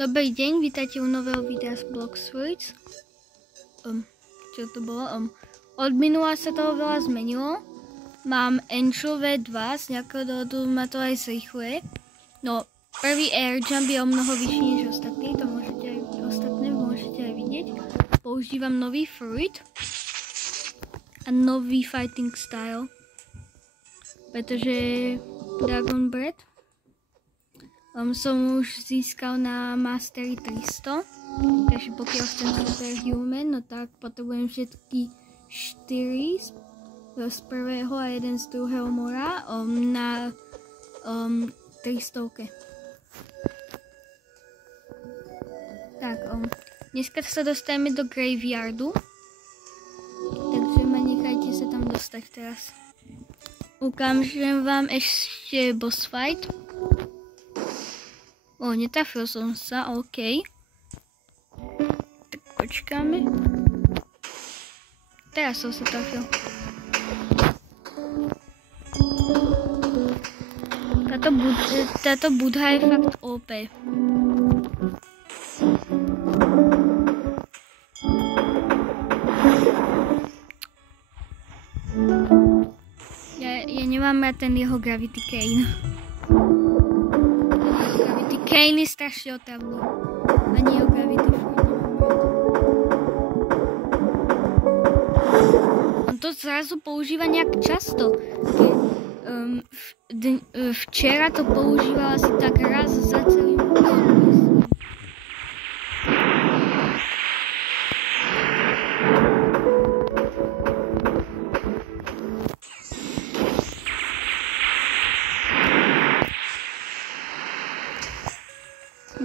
Dobrý deň, vítajte u nového videa z Bloxfruits. Čo to bolo? Od minula sa toho veľa zmenilo. Mám Angel V2, z nejakého dôvodu ma to aj zrýchluje. No, prvý air jump je o mnoho vyšší než ostatný, to môžete aj vidieť. Používam nový fruit a nový fighting style, pretože Dragon Breath som už získal na Mastery 300, takže pokiaľ chcem Superhuman, no tak potrebujem všetky 4 z prvého a jeden z druhého mora na 300. Tak, dneska sa dostaneme do Graveyardu, takže ma nechajte sa tam dostať teraz. Ukážem vám ešte boss fight. Netrafil som sa, OK. Tak počkáme. Teraz som sa trafil. Táto budha je fakt OP. Ja nemám rád ten jeho Gravity Cane. Kane je strašne otravný. Ani jeho Gravity Fruit. On to zrazu používa nejak často. Včera to používal asi tak raz za celý músic.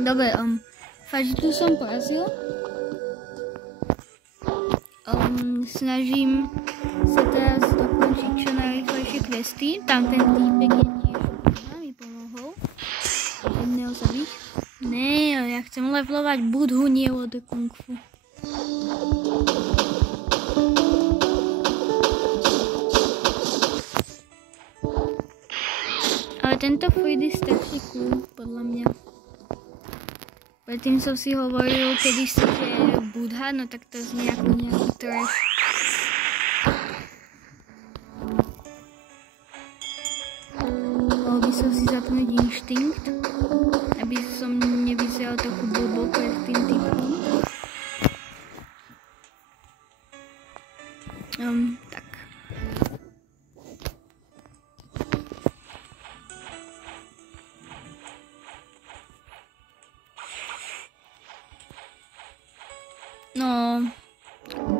Dobre, Fažitu som porazil. Snažím sa teraz dokončiť čo najrýchlejšie questy. Tam ten týpek je tiež mi pomohol. Jedného zabiť. Ne, ja chcem levelovať Budhu, nie od Kung Fu. Ale tento fruit je strašne cool, podľa mňa. Predtým som si hovoril, kedy si je Budha, no tak to znie ako nejaký trash. Mohol by som si zapnúť inštinkt, aby som nevyzeral trochu blbo pred tým typom. Tak. No,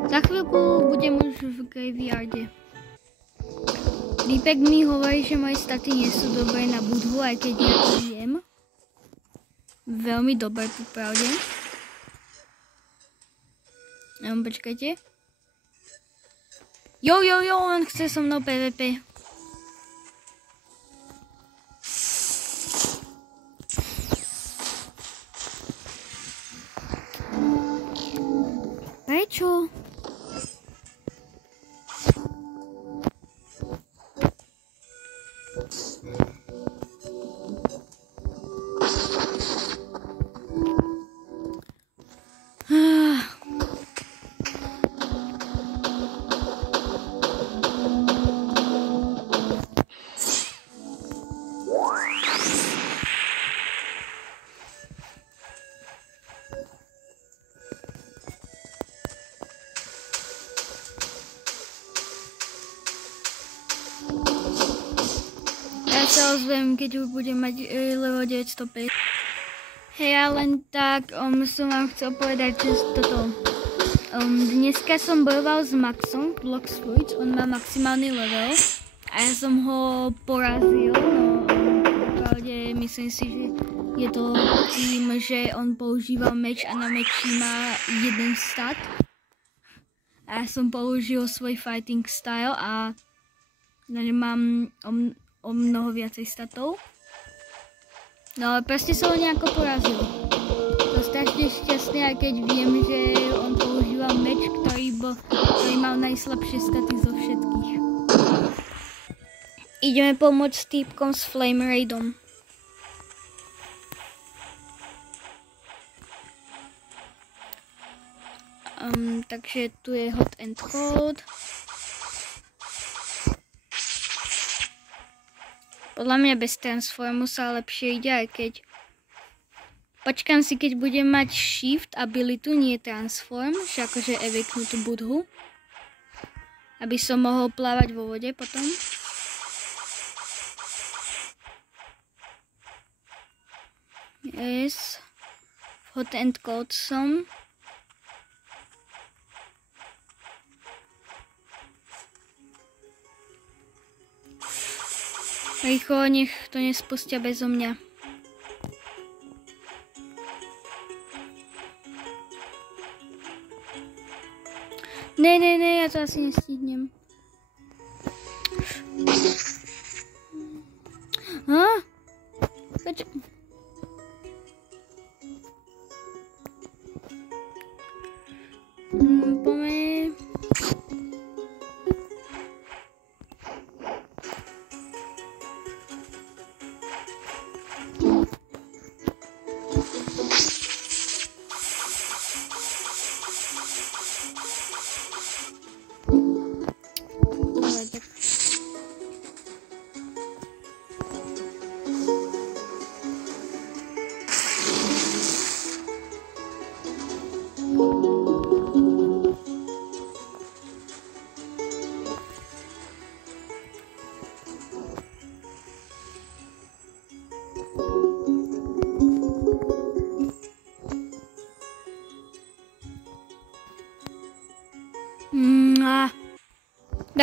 za chvíľku budem už v Graveyarde. Týpek mi hovorí, že moje staty nie sú dobré na Budhu, aj keď ja to viem. Veľmi dobré, popravde. Počkajte. Jo, on chce so mnou PvP. Prečo? sa ozvem, keď už budem mať level 905. Hej, a len tak som vám chcel povedať, že toto. Dneska som bojoval s Maxom, Bloxfruits, on má maximálny level a ja som ho porazil, no pravde myslím si, že je to tým, že on používal meč a na meči má jeden stat. A ja som použil svoj fighting style a mám o mnoho viacej statov. No ale proste som ho nejako porazil. To strašne šťastné, aj keď viem, že on používal meč, ktorý mal najslabšie staty zo všetkých. Ideme pomôcť týpkom s Flame Raidom. takže tu je hot and cold. Podľa mňa bez transformu sa lepšie ide, aj keď počkám si, keď budem mať shift abilitu, nie transform, že akože evoknutú budhu, aby som mohol plávať vo vode potom. Yes, hot and cold som. Rýchlo, nech to nespustia bezo mňa. Ne, ja to asi nestihnem. Poďme.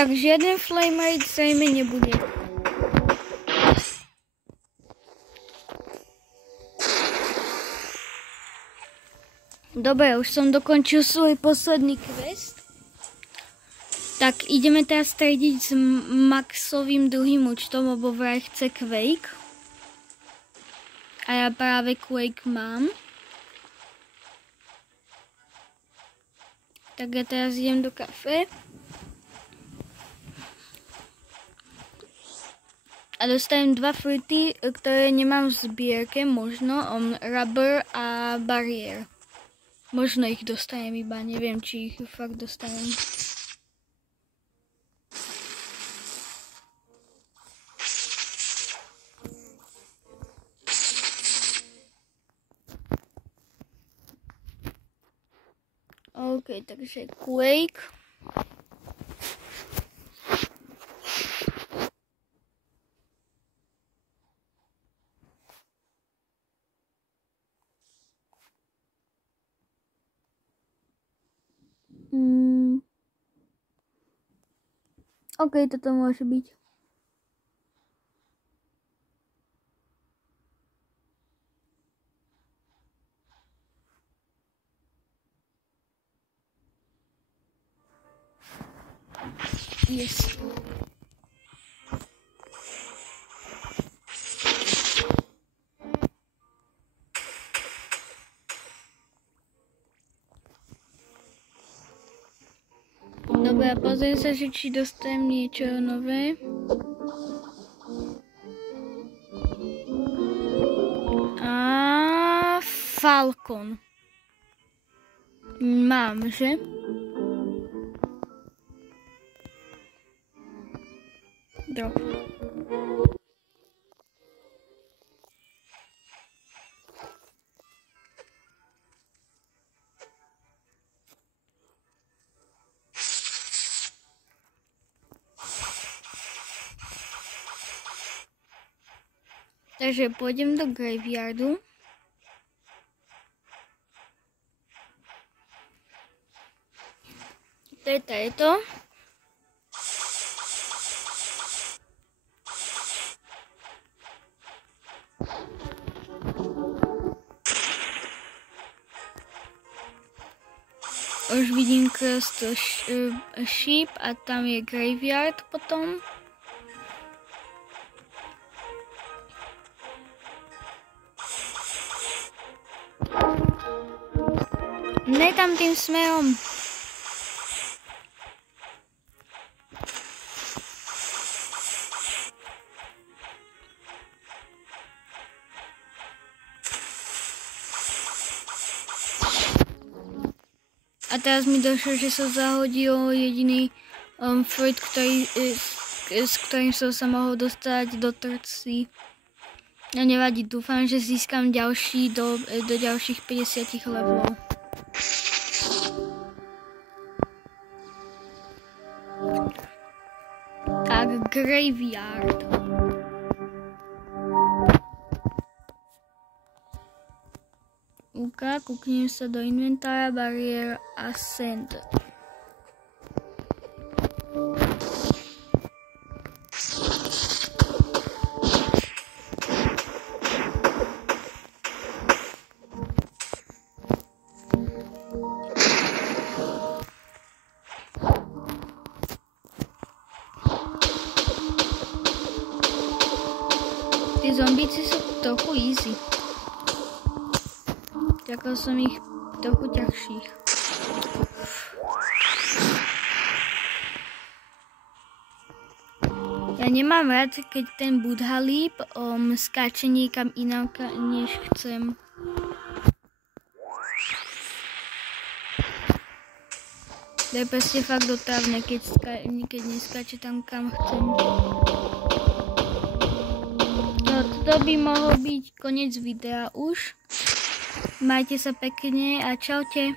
Tak žiaden flame rate zrejme nebude. Dobre, už som dokončil svoj posledný quest. Tak ideme teraz strediť s Maxovým druhým účtom, lebo vraj chce Quake. A ja práve Quake mám. Tak ja teraz idem do kafe. A dostanem 2 fruity, ktoré nemám v zbierke, možno rubber a barrier. Možno ich dostanem iba, neviem, či ich fakt dostanem. OK, takže Quake. OK, toto môže byť. Yes. Dobre, pozriem sa, či dostanem niečo nové. A Falcon. Mám, že? Drop. Takže pôjdem do graveyardu. To je to. Už vidím krst sheep a tam je graveyard potom. Ne tam tým smerom. A teraz mi došlo, že sa zahodil jediný fruit, s ktorým som sa mohol dostať do trci. No nevadí, dúfam, že získam ďalší do ďalších 50 levelov. Tak, graveyard. Kúknem sa do inventára, bariér a sand. Tí zombíci sú trochu easy. Čakal som ich trochu ťažších. Ja nemám rád, keď ten Budhalíp skáče niekam inám, než chcem. To je proste fakt otravné, keď neskáče tam, kam chcem. No, toto by mohol byť koniec videa už. Majte sa pekne a čaute.